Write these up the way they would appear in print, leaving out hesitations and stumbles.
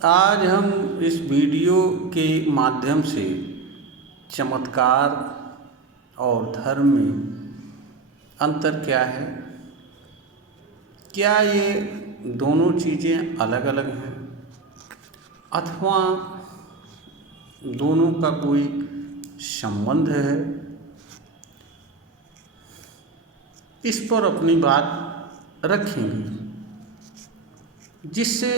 आज हम इस वीडियो के माध्यम से चमत्कार और धर्म में अंतर क्या है, क्या ये दोनों चीज़ें अलग अलग हैं अथवा दोनों का कोई संबंध है, इस पर अपनी बात रखेंगे जिससे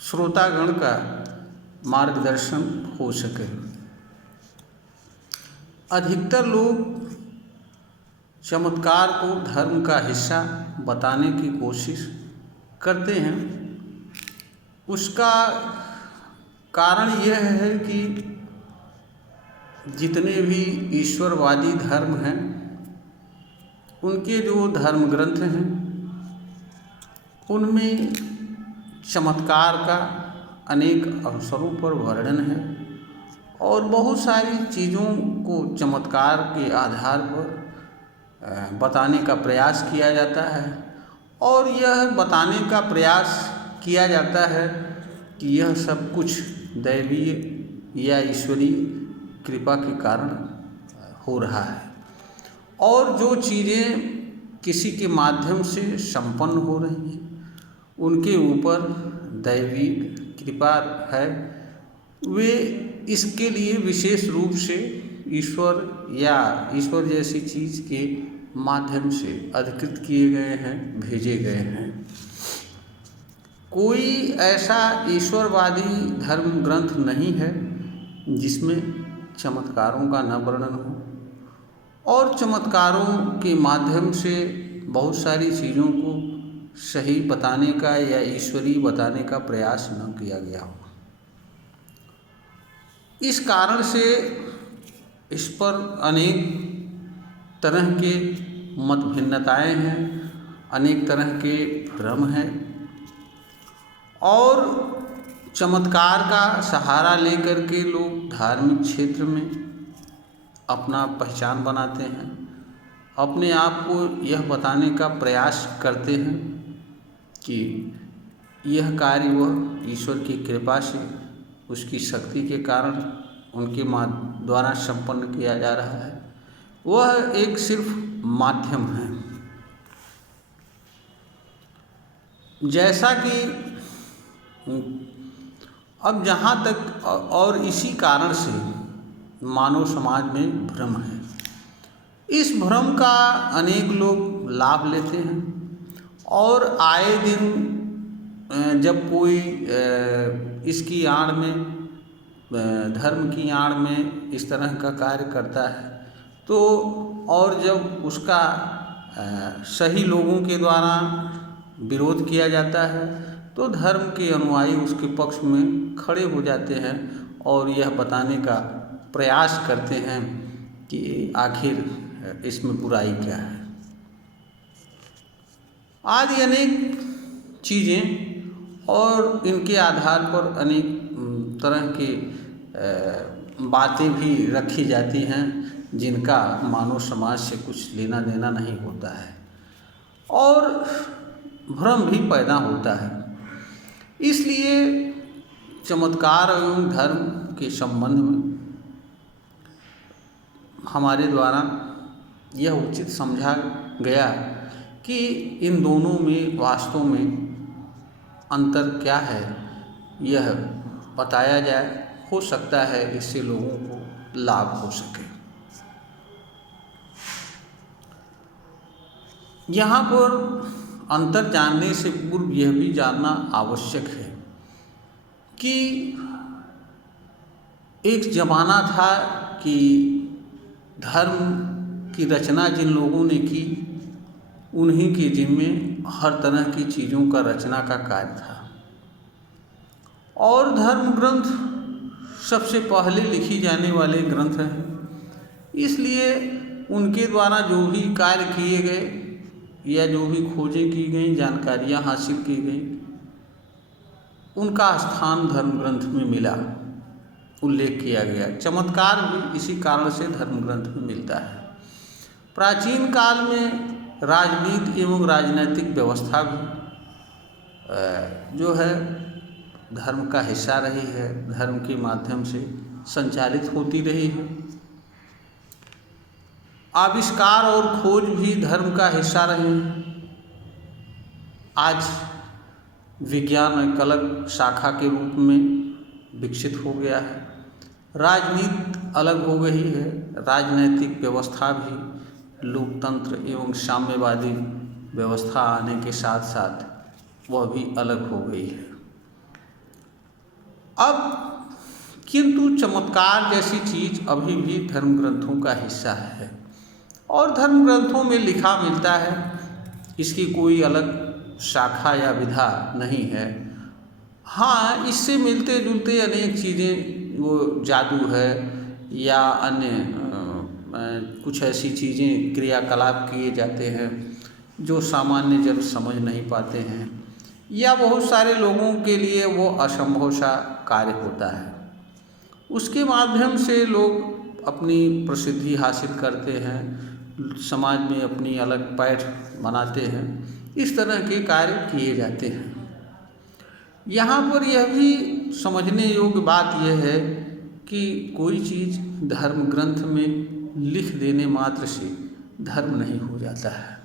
श्रोतागण का मार्गदर्शन हो सके। अधिकतर लोग चमत्कार को धर्म का हिस्सा बताने की कोशिश करते हैं। उसका कारण यह है कि जितने भी ईश्वरवादी धर्म हैं उनके जो धर्म ग्रंथ हैं उनमें चमत्कार का अनेक अवसरों पर वर्णन है और बहुत सारी चीज़ों को चमत्कार के आधार पर बताने का प्रयास किया जाता है और यह बताने का प्रयास किया जाता है कि यह सब कुछ दैवीय या ईश्वरीय कृपा के कारण हो रहा है और जो चीज़ें किसी के माध्यम से संपन्न हो रही हैं उनके ऊपर दैवी कृपा है। वे इसके लिए विशेष रूप से ईश्वर या ईश्वर जैसी चीज़ के माध्यम से अधिकृत किए गए हैं, भेजे गए हैं। कोई ऐसा ईश्वरवादी धर्म ग्रंथ नहीं है जिसमें चमत्कारों का न वर्णन हो और चमत्कारों के माध्यम से बहुत सारी चीज़ों को सही बताने का या ईश्वरीय बताने का प्रयास न किया गया हो। इस कारण से इस पर अनेक तरह के मत भिन्नताएँ हैं, अनेक तरह के भ्रम हैं और चमत्कार का सहारा लेकर के लोग धार्मिक क्षेत्र में अपना पहचान बनाते हैं, अपने आप को यह बताने का प्रयास करते हैं कि यह कार्य वह ईश्वर की कृपा से उसकी शक्ति के कारण उनके द्वारा संपन्न किया जा रहा है। वह एक सिर्फ माध्यम है। जैसा कि अब जहाँ तक और इसी कारण से मानव समाज में भ्रम है। इस भ्रम का अनेक लोग लाभ लेते हैं और आए दिन जब कोई इसकी आड़ में धर्म की आड़ में इस तरह का कार्य करता है तो और जब उसका सही लोगों के द्वारा विरोध किया जाता है तो धर्म के अनुयायी उसके पक्ष में खड़े हो जाते हैं और यह बताने का प्रयास करते हैं कि आखिर इसमें बुराई क्या है। आदि अनेक चीज़ें और इनके आधार पर अनेक तरह की बातें भी रखी जाती हैं जिनका मानव समाज से कुछ लेना देना नहीं होता है और भ्रम भी पैदा होता है। इसलिए चमत्कार एवं धर्म के संबंध में हमारे द्वारा यह उचित समझा गया कि इन दोनों में वास्तव में अंतर क्या है यह बताया जाए। हो सकता है इससे लोगों को लाभ हो सके। यहाँ पर अंतर जानने से पूर्व यह भी जानना आवश्यक है कि एक ज़माना था कि धर्म की रचना जिन लोगों ने की उन्हीं के जिम्मे हर तरह की चीज़ों का रचना का कार्य था और धर्म ग्रंथ सबसे पहले लिखी जाने वाले ग्रंथ हैं। इसलिए उनके द्वारा जो भी कार्य किए गए या जो भी खोजें की गई, जानकारियाँ हासिल की गई, उनका स्थान धर्म ग्रंथ में मिला, उल्लेख किया गया। चमत्कार भी इसी कारण से धर्म ग्रंथ में मिलता है। प्राचीन काल में राजनीति एवं राजनैतिक व्यवस्था भी जो है धर्म का हिस्सा रही है, धर्म के माध्यम से संचालित होती रही है। आविष्कार और खोज भी धर्म का हिस्सा रहे हैं। आज विज्ञान एक अलग शाखा के रूप में विकसित हो गया है। राजनीति अलग हो गई है, राजनैतिक व्यवस्था भी लोकतंत्र एवं साम्यवादी व्यवस्था आने के साथ साथ वह भी अलग हो गई है। अब किंतु चमत्कार जैसी चीज़ अभी भी धर्म ग्रंथों का हिस्सा है और धर्म ग्रंथों में लिखा मिलता है। इसकी कोई अलग शाखा या विधा नहीं है। हाँ, इससे मिलते जुलते अनेक चीज़ें, वो जादू है या अन्य कुछ ऐसी चीज़ें, क्रियाकलाप किए जाते हैं जो सामान्य जन समझ नहीं पाते हैं, या बहुत सारे लोगों के लिए वो असंभव सा कार्य होता है। उसके माध्यम से लोग अपनी प्रसिद्धि हासिल करते हैं, समाज में अपनी अलग पैठ बनाते हैं। इस तरह के कार्य किए जाते हैं। यहाँ पर यह भी समझने योग्य बात यह है कि कोई चीज़ धर्म ग्रंथ में लिख देने मात्र से धर्म नहीं हो जाता है।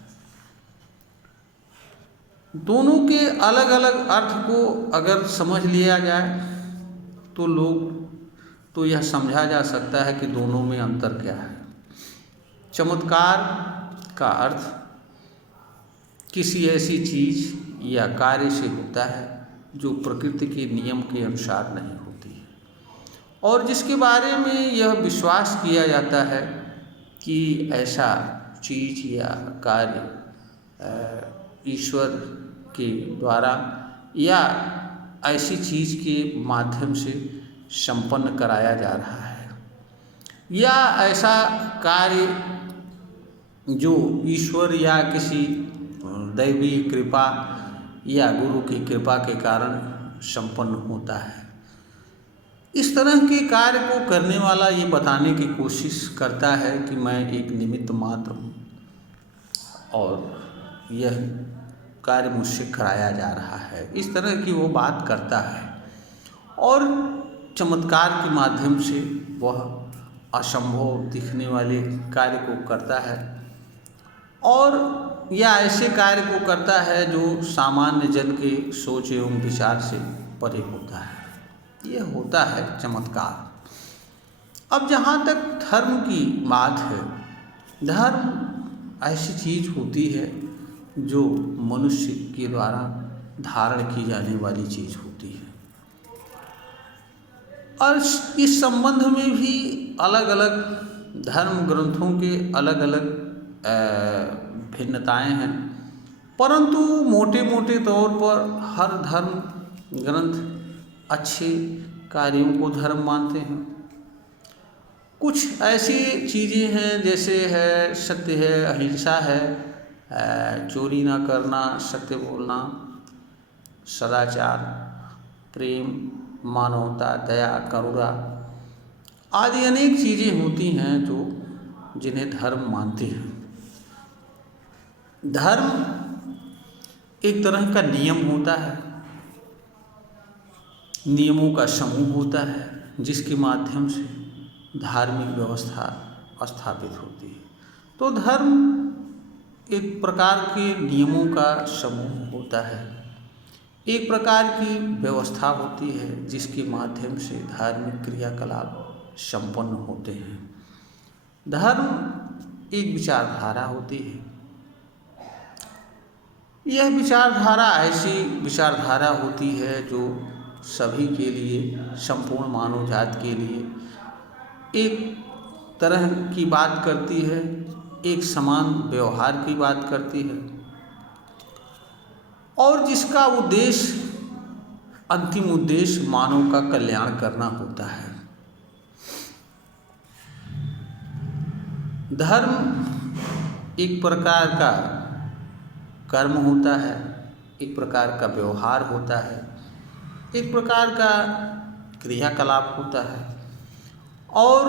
दोनों के अलग अलग अर्थ को अगर समझ लिया जाए तो यह समझा जा सकता है कि दोनों में अंतर क्या है। चमत्कार का अर्थ किसी ऐसी चीज़ या कार्य से होता है जो प्रकृति के नियम के अनुसार नहीं होती है और जिसके बारे में यह विश्वास किया जाता है कि ऐसा चीज़ या कार्य ईश्वर के द्वारा या ऐसी चीज़ के माध्यम से संपन्न कराया जा रहा है, या ऐसा कार्य जो ईश्वर या किसी दैवी कृपा या गुरु की कृपा के कारण संपन्न होता है। इस तरह के कार्य को करने वाला ये बताने की कोशिश करता है कि मैं एक निमित्त मात्र हूँ और यह कार्य मुझसे कराया जा रहा है। इस तरह की वो बात करता है और चमत्कार के माध्यम से वह असंभव दिखने वाले कार्य को करता है और या ऐसे कार्य को करता है जो सामान्य जन के सोच एवं विचार से परे होता है। यह होता है चमत्कार। अब जहाँ तक धर्म की बात है, धर्म ऐसी चीज़ होती है जो मनुष्य के द्वारा धारण की जाने वाली चीज़ होती है और इस संबंध में भी अलग अलग धर्म ग्रंथों के अलग अलग भिन्नताएं हैं, परंतु मोटे मोटे तौर पर हर धर्म ग्रंथ अच्छे कार्यों को धर्म मानते हैं। कुछ ऐसी चीज़ें हैं जैसे है सत्य है, अहिंसा है, चोरी ना करना, सत्य बोलना, सदाचार, प्रेम, मानवता, दया, करुणा आदि अनेक चीज़ें होती हैं जो जिन्हें धर्म मानते हैं। धर्म एक तरह का नियम होता है, नियमों का समूह होता है जिसके माध्यम से धार्मिक व्यवस्था स्थापित होती है। तो धर्म एक प्रकार के नियमों का समूह होता है, एक प्रकार की व्यवस्था होती है जिसके माध्यम से धार्मिक क्रियाकलाप संपन्न होते हैं। धर्म एक विचारधारा होती है। यह विचारधारा ऐसी विचारधारा होती है जो सभी के लिए, संपूर्ण मानव जात के लिए एक तरह की बात करती है, एक समान व्यवहार की बात करती है और जिसका उद्देश्य, अंतिम उद्देश्य मानव का कल्याण करना होता है। धर्म एक प्रकार का कर्म होता है, एक प्रकार का व्यवहार होता है, एक प्रकार का क्रियाकलाप होता है और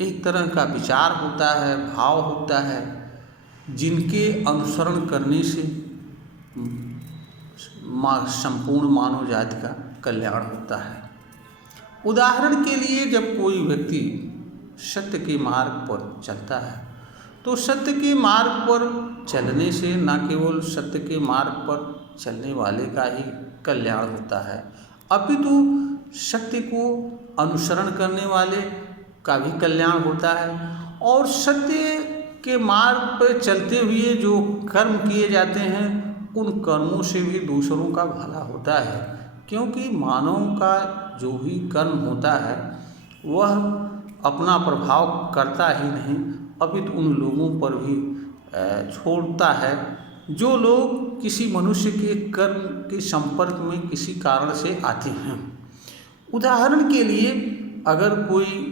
एक तरह का विचार होता है, भाव होता है, जिनके अनुसरण करने से संपूर्ण मानव जाति का कल्याण होता है। उदाहरण के लिए, जब कोई व्यक्ति सत्य के मार्ग पर चलता है तो सत्य के मार्ग पर चलने से न केवल सत्य के मार्ग पर चलने वाले का ही कल्याण होता है, अपितु सत्य को अनुसरण करने वाले का भी कल्याण होता है। और सत्य के मार्ग पर चलते हुए जो कर्म किए जाते हैं उन कर्मों से भी दूसरों का भला होता है, क्योंकि मानव का जो भी कर्म होता है वह अपना प्रभाव करता ही नहीं, अपितु उन लोगों पर भी छोड़ता है जो लोग किसी मनुष्य के कर्म के संपर्क में किसी कारण से आते हैं। उदाहरण के लिए, अगर कोई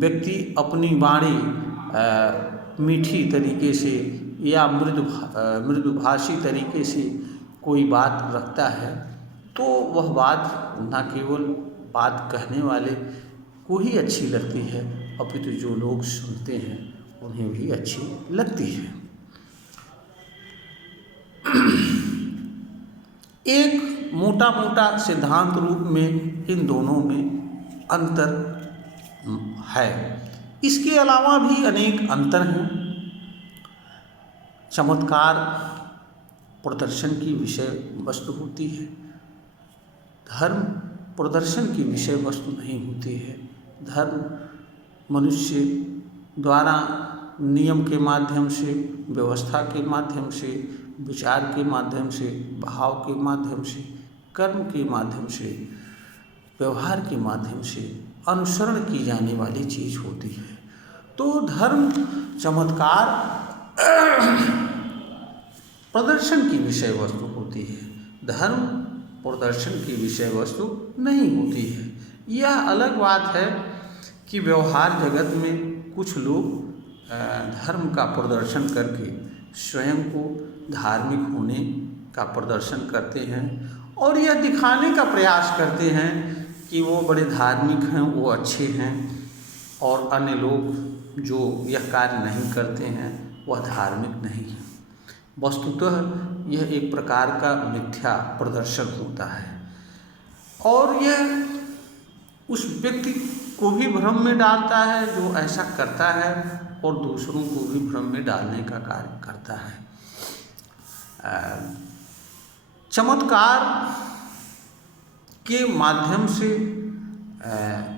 व्यक्ति अपनी वाणी मीठी तरीके से या मृदुभाषी तरीके से कोई बात रखता है तो वह बात न केवल बात कहने वाले को ही अच्छी लगती है, अपितु जो लोग सुनते हैं उन्हें भी अच्छी लगती है। एक मोटा मोटा सिद्धांत रूप में इन दोनों में अंतर है। इसके अलावा भी अनेक अंतर हैं। चमत्कार प्रदर्शन की विषय वस्तु होती है, धर्म प्रदर्शन की विषय वस्तु नहीं होती है। धर्म मनुष्य द्वारा नियम के माध्यम से, व्यवस्था के माध्यम से, विचार के माध्यम से, भाव के माध्यम से, कर्म के माध्यम से, व्यवहार के माध्यम से अनुसरण की जाने वाली चीज़ होती है। तो धर्म चमत्कार प्रदर्शन की विषय वस्तु होती है, धर्म प्रदर्शन की विषय वस्तु नहीं होती है। यह अलग बात है कि व्यवहार जगत में कुछ लोग धर्म का प्रदर्शन करके स्वयं को धार्मिक होने का प्रदर्शन करते हैं और यह दिखाने का प्रयास करते हैं कि वो बड़े धार्मिक हैं, वो अच्छे हैं, और अन्य लोग जो यह कार्य नहीं करते हैं वह धार्मिक नहीं है। वस्तुतः यह एक प्रकार का मिथ्या प्रदर्शन होता है और यह उस व्यक्ति को भी भ्रम में डालता है जो ऐसा करता है और दूसरों को भी भ्रम में डालने का कार्य करता है। चमत्कार के माध्यम से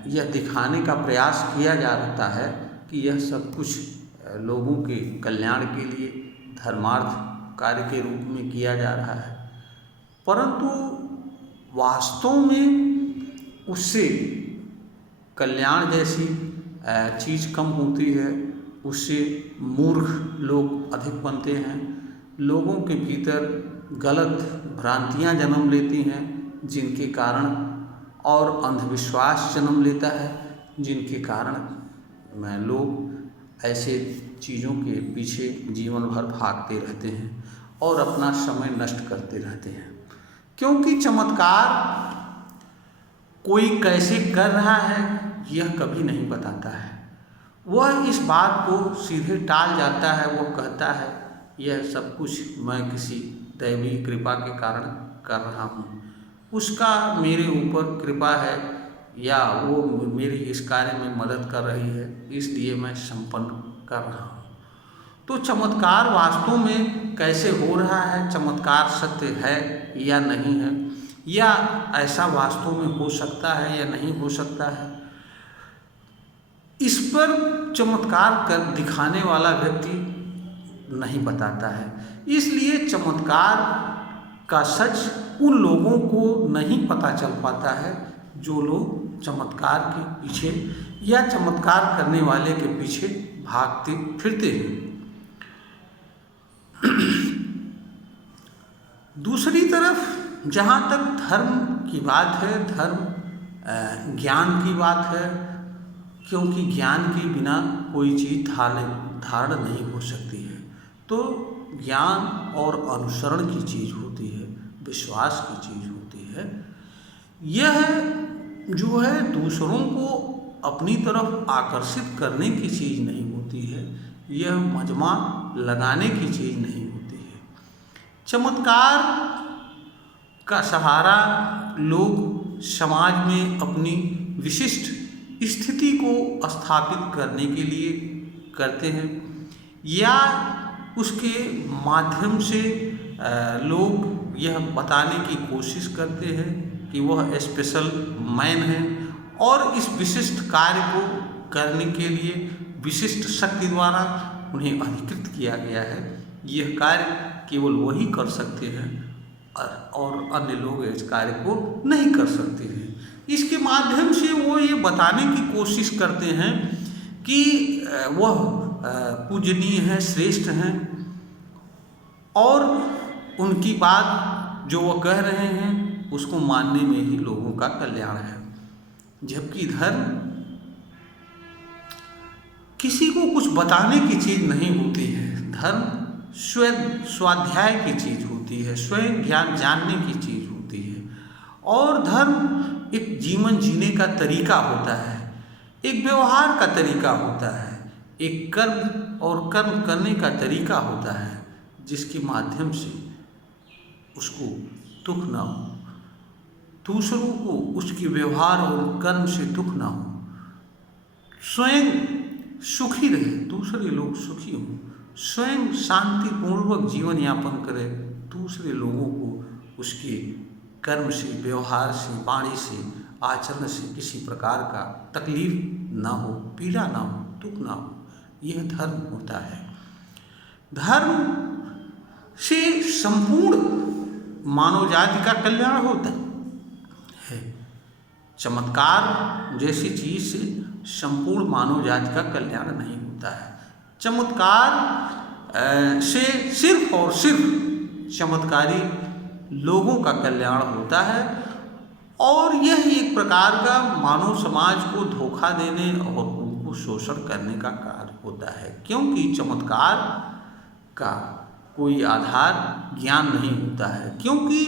यह दिखाने का प्रयास किया जाता है कि यह सब कुछ लोगों के कल्याण के लिए धर्मार्थ कार्य के रूप में किया जा रहा है, परंतु वास्तव में उससे कल्याण जैसी चीज़ कम होती है, उससे मूर्ख लोग अधिक बनते हैं, लोगों के भीतर गलत भ्रांतियां जन्म लेती हैं जिनके कारण, और अंधविश्वास जन्म लेता है जिनके कारण लोग ऐसे चीज़ों के पीछे जीवन भर भागते रहते हैं और अपना समय नष्ट करते रहते हैं। क्योंकि चमत्कार कोई कैसे कर रहा है यह कभी नहीं बताता है, वह इस बात को सीधे टाल जाता है। वह कहता है यह सब कुछ मैं किसी दैवी कृपा के कारण कर रहा हूँ, उसका मेरे ऊपर कृपा है या वो मेरी इस कार्य में मदद कर रही है, इसलिए मैं संपन्न कर रहा हूँ। तो चमत्कार वास्तव में कैसे हो रहा है, चमत्कार सत्य है या नहीं है, या ऐसा वास्तव में हो सकता है या नहीं हो सकता है, इस पर चमत्कार कर दिखाने वाला व्यक्ति नहीं बताता है। इसलिए चमत्कार का सच उन लोगों को नहीं पता चल पाता है जो लोग चमत्कार के पीछे या चमत्कार करने वाले के पीछे भागते फिरते हैं। दूसरी तरफ जहाँ तक धर्म की बात है, धर्म ज्ञान की बात है, क्योंकि ज्ञान के बिना कोई चीज़ धारण नहीं हो सकती है। तो ज्ञान और अनुसरण की चीज़ होती है, विश्वास की चीज़ होती है। यह जो है दूसरों को अपनी तरफ आकर्षित करने की चीज़ नहीं होती है, यह मजमा लगाने की चीज़ नहीं होती है। चमत्कार का सहारा लोग समाज में अपनी विशिष्ट स्थिति को स्थापित करने के लिए करते हैं, या उसके माध्यम से लोग यह बताने की कोशिश करते हैं कि वह स्पेशल मैन है और इस विशिष्ट कार्य को करने के लिए विशिष्ट शक्ति द्वारा उन्हें अधिकृत किया गया है। यह कार्य केवल वही कर सकते हैं और अन्य लोग इस कार्य को नहीं कर सकते हैं। इसके माध्यम से वो ये बताने की कोशिश करते हैं कि वह पूजनीय है, श्रेष्ठ हैं और उनकी बात जो वह कह रहे हैं उसको मानने में ही लोगों का कल्याण है। जबकि धर्म किसी को कुछ बताने की चीज़ नहीं होती है। धर्म स्वयं स्वाध्याय की चीज़ होती है, स्वयं ज्ञान जानने की चीज़ होती है। और धर्म एक जीवन जीने का तरीका होता है, एक व्यवहार का तरीका होता है, एक कर्म और कर्म करने का तरीका होता है, जिसके माध्यम से उसको दुख ना हो, दूसरों को उसके व्यवहार और कर्म से दुख ना हो, स्वयं सुखी रहे, दूसरे लोग सुखी हों, स्वयं शांतिपूर्वक जीवन यापन करे, दूसरे लोगों को उसके कर्म से, व्यवहार से, वाणी से, आचरण से किसी प्रकार का तकलीफ ना हो, पीड़ा ना हो, दुख ना हो। यह धर्म होता है। धर्म से संपूर्ण मानव जाति का कल्याण होता है। चमत्कार जैसी चीज से संपूर्ण मानव जाति का कल्याण नहीं होता है। चमत्कार से सिर्फ और सिर्फ चमत्कारी लोगों का कल्याण होता है और यह एक प्रकार का मानव समाज को धोखा देने और उनको शोषण करने का कार्य होता है, क्योंकि चमत्कार का कोई आधार ज्ञान नहीं होता है। क्योंकि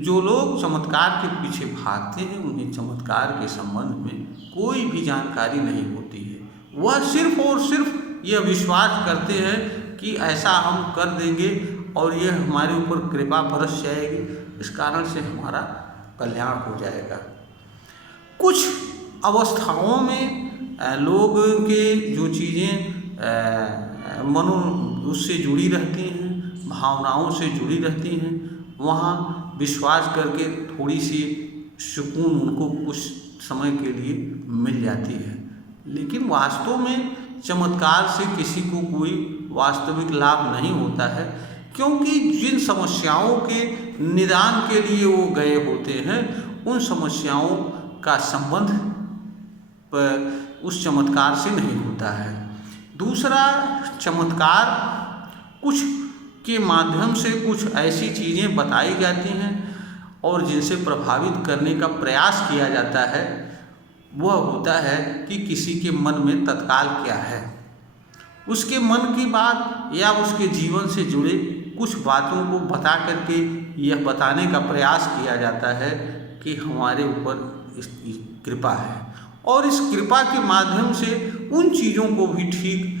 जो लोग चमत्कार के पीछे भागते हैं उन्हें चमत्कार के संबंध में कोई भी जानकारी नहीं होती है। वह सिर्फ और सिर्फ यह विश्वास करते हैं कि ऐसा हम कर देंगे और यह हमारे ऊपर कृपा बरस जाएगी, इस कारण से हमारा कल्याण हो जाएगा। कुछ अवस्थाओं में लोग के जो चीज़ें मनो उससे जुड़ी रहती हैं, भावनाओं से जुड़ी रहती हैं, वहाँ विश्वास करके थोड़ी सी सुकून उनको कुछ समय के लिए मिल जाती है। लेकिन वास्तव में चमत्कार से किसी को कोई वास्तविक लाभ नहीं होता है, क्योंकि जिन समस्याओं के निदान के लिए वो गए होते हैं उन समस्याओं का संबंध उस चमत्कार से नहीं होता है। दूसरा, चमत्कार कुछ के माध्यम से कुछ ऐसी चीज़ें बताई जाती हैं और जिनसे प्रभावित करने का प्रयास किया जाता है, वह होता है कि किसी के मन में तत्काल क्या है, उसके मन की बात या उसके जीवन से जुड़े कुछ बातों को बता करके यह बताने का प्रयास किया जाता है कि हमारे ऊपर इसकी कृपा है, और इस कृपा के माध्यम से उन चीज़ों को भी ठीक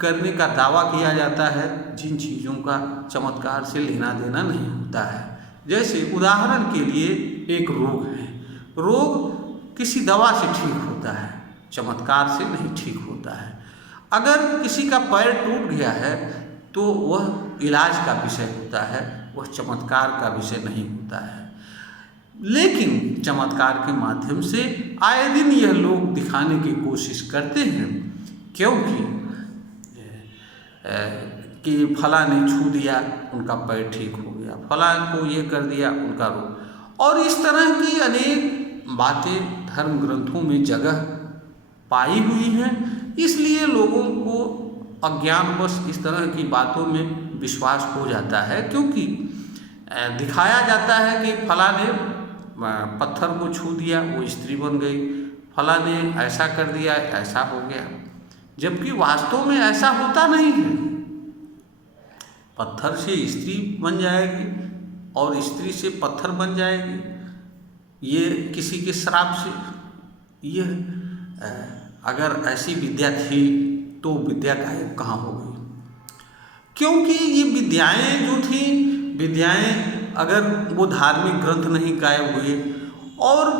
करने का दावा किया जाता है जिन चीज़ों का चमत्कार से लेना देना नहीं होता है। जैसे उदाहरण के लिए एक रोग है, रोग किसी दवा से ठीक होता है, चमत्कार से नहीं ठीक होता है। अगर किसी का पैर टूट गया है तो वह इलाज का विषय होता है, वह चमत्कार का विषय नहीं होता है। लेकिन चमत्कार के माध्यम से आए दिन यह लोग दिखाने की कोशिश करते हैं, क्योंकि कि फला ने छू दिया उनका पैर ठीक हो गया, फला को ये कर दिया उनका रोग, और इस तरह की अनेक बातें धर्म ग्रंथों में जगह पाई हुई हैं। इसलिए लोगों को अज्ञानवश इस तरह की बातों में विश्वास हो जाता है, क्योंकि दिखाया जाता है कि फला ने पत्थर को छू दिया वो स्त्री बन गई, फला ने ऐसा कर दिया ऐसा हो गया, जबकि वास्तव में ऐसा होता नहीं है। पत्थर से स्त्री बन जाएगी और स्त्री से पत्थर बन जाएगी, ये किसी के श्राप से। यह अगर ऐसी विद्या थी तो विद्या गायब कहाँ हो गई, क्योंकि ये विद्याएं जो थी, विद्याएं अगर वो धार्मिक ग्रंथ नहीं गायब हुए और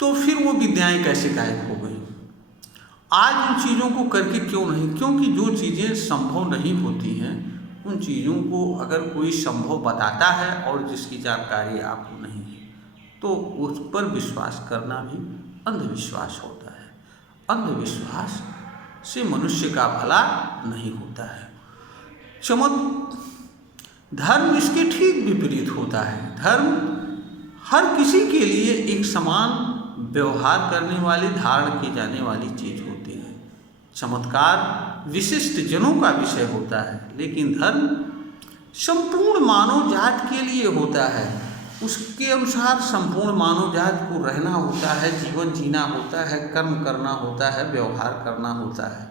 तो फिर वो विद्याएं कैसे गायब हो गई। आज उन चीज़ों को करके क्यों नहीं, क्योंकि जो चीज़ें संभव नहीं होती हैं उन चीज़ों को अगर कोई संभव बताता है और जिसकी जानकारी आपको नहीं है तो उस पर विश्वास करना भी अंधविश्वास होता है। अंधविश्वास से मनुष्य का भला नहीं होता है। धर्म इसके ठीक विपरीत होता है। धर्म हर किसी के लिए एक समान व्यवहार करने वाली, धारण की जाने वाली चीज होती है। चमत्कार विशिष्ट जनों का विषय होता है, लेकिन धर्म संपूर्ण मानव जात के लिए होता है। उसके अनुसार संपूर्ण मानव जात को रहना होता है, जीवन जीना होता है, कर्म करना होता है, व्यवहार करना होता है,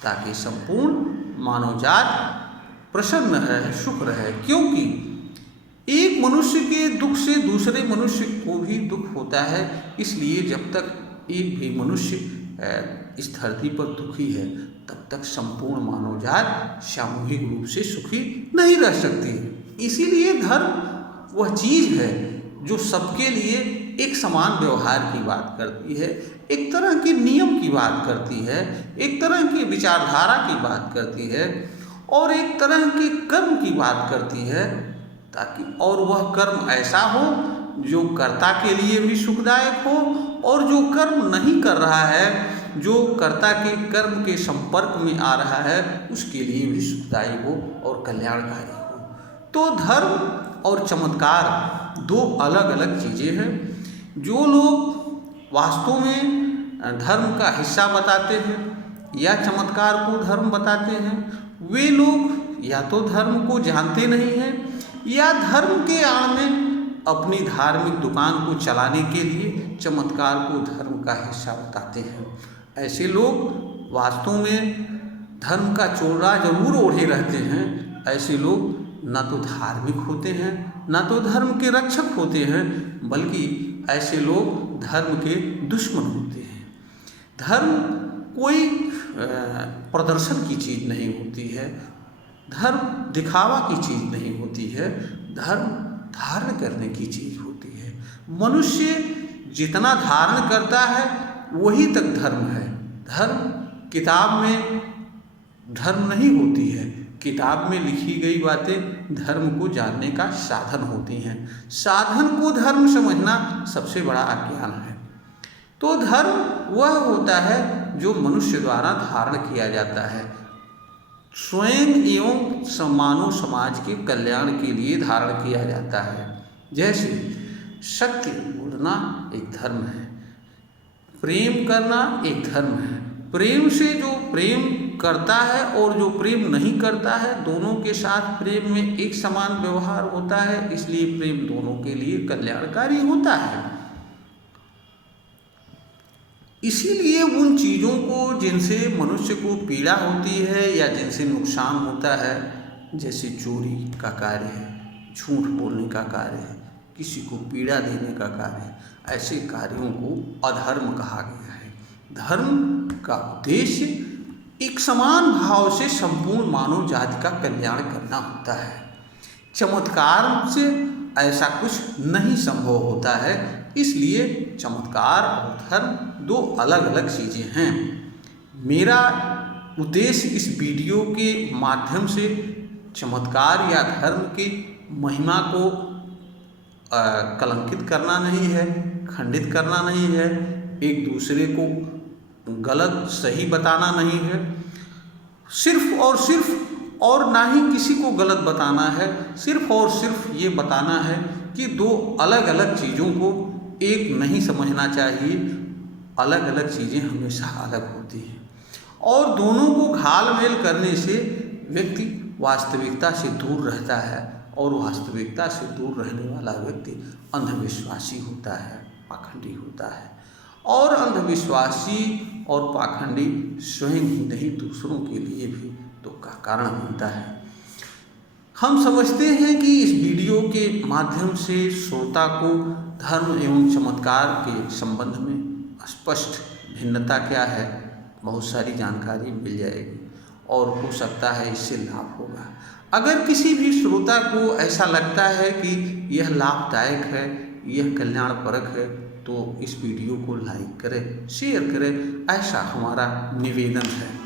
ताकि संपूर्ण मानव जात प्रसन्न रहे, सुख रहे। क्योंकि एक मनुष्य के दुख से दूसरे मनुष्य को भी दुख होता है, इसलिए जब तक एक भी मनुष्य इस धरती पर दुखी है तब तक संपूर्ण मानव जात सामूहिक रूप से सुखी नहीं रह सकती। इसीलिए धर्म वह चीज़ है जो सबके लिए एक समान व्यवहार की बात करती है, एक तरह के नियम की बात करती है, एक तरह की विचारधारा की बात करती है और एक तरह के कर्म की बात करती है, ताकि और वह कर्म ऐसा हो जो कर्ता के लिए भी सुखदायक हो और जो कर्म नहीं कर रहा है, जो कर्ता के कर्म के संपर्क में आ रहा है, उसके लिए भी सुखदायी हो और कल्याणकारी हो। तो धर्म और चमत्कार दो अलग अलग चीज़ें हैं। जो लोग वास्तव में धर्म का हिस्सा बताते हैं या चमत्कार को धर्म बताते हैं, वे लोग या तो धर्म को जानते नहीं हैं या धर्म के आड़ में अपनी धार्मिक दुकान को चलाने के लिए चमत्कार को धर्म का हिस्सा बताते हैं। ऐसे लोग वास्तव में धर्म का चोला जरूर ओढ़े रहते हैं। ऐसे लोग न तो धार्मिक होते हैं, न तो धर्म के रक्षक होते हैं, बल्कि ऐसे लोग धर्म के दुश्मन होते हैं। धर्म कोई प्रदर्शन की चीज़ नहीं होती है, धर्म दिखावा की चीज़ नहीं होती है, धर्म धारण करने की चीज़ होती है। मनुष्य जितना धारण करता है वही तक धर्म है। धर्म किताब में धर्म नहीं होती है, किताब में लिखी गई बातें धर्म को जानने का साधन होती हैं। साधन को धर्म समझना सबसे बड़ा अज्ञान है। तो धर्म वह होता है जो मनुष्य द्वारा धारण किया जाता है, स्वयं एवं मानव समाज के कल्याण के लिए धारण किया जाता है। जैसे सत्य बोलना एक धर्म है, प्रेम करना एक धर्म है। प्रेम से जो प्रेम करता है और जो प्रेम नहीं करता है, दोनों के साथ प्रेम में एक समान व्यवहार होता है, इसलिए प्रेम दोनों के लिए कल्याणकारी होता है। इसीलिए उन चीज़ों को जिनसे मनुष्य को पीड़ा होती है या जिनसे नुकसान होता है, जैसे चोरी का कार्य है, झूठ बोलने का कार्य है, किसी को पीड़ा देने का कार्य है, ऐसे कार्यों को अधर्म कहा गया है। धर्म का उद्देश्य एक समान भाव से संपूर्ण मानव जाति का कल्याण करना होता है। चमत्कार से ऐसा कुछ नहीं संभव होता है, इसलिए चमत्कार और धर्म दो अलग अलग चीज़ें हैं। मेरा उद्देश्य इस वीडियो के माध्यम से चमत्कार या धर्म की महिमा को कलंकित करना नहीं है, खंडित करना नहीं है, एक दूसरे को गलत सही बताना नहीं है, सिर्फ और ना ही किसी को गलत बताना है, सिर्फ और सिर्फ ये बताना है कि दो अलग अलग चीज़ों को एक नहीं समझना चाहिए। अलग अलग चीज़ें हमेशा अलग होती हैं और दोनों को घालमेल करने से व्यक्ति वास्तविकता से दूर रहता है और वास्तविकता से दूर रहने वाला व्यक्ति अंधविश्वासी होता है, पाखंडी होता है। और अंधविश्वासी और पाखंडी स्वयं ही नहीं दूसरों के लिए भी दुख का कारण बनता है। हम समझते हैं कि इस वीडियो के माध्यम से श्रोता को धर्म एवं चमत्कार के संबंध में स्पष्ट भिन्नता क्या है, बहुत सारी जानकारी मिल जाएगी और हो सकता है इससे लाभ होगा। अगर किसी भी श्रोता को ऐसा लगता है कि यह लाभदायक है, यह कल्याणपरक है, तो इस वीडियो को लाइक करें, शेयर करें, ऐसा हमारा निवेदन है।